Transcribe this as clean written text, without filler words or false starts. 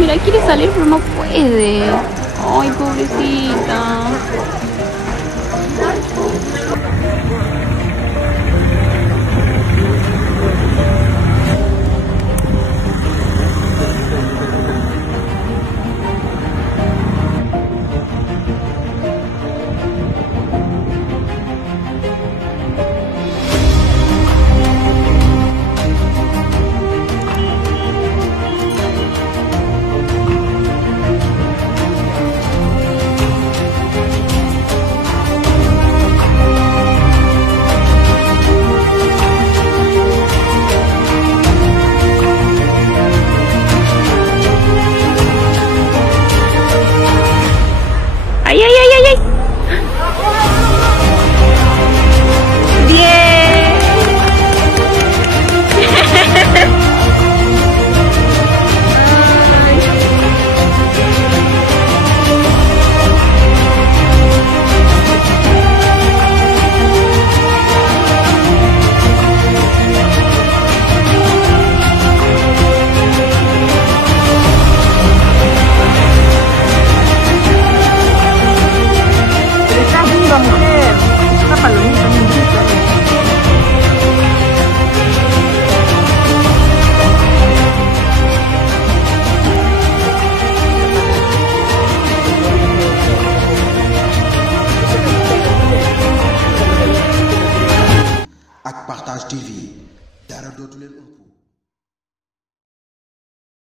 mira, quiere salir pero no puede. Ay, pobrecita. ¡Ay, ay, ay, ay, ay! ¡Bien! Mujer, una palomita, niñita. Ak Partage TV.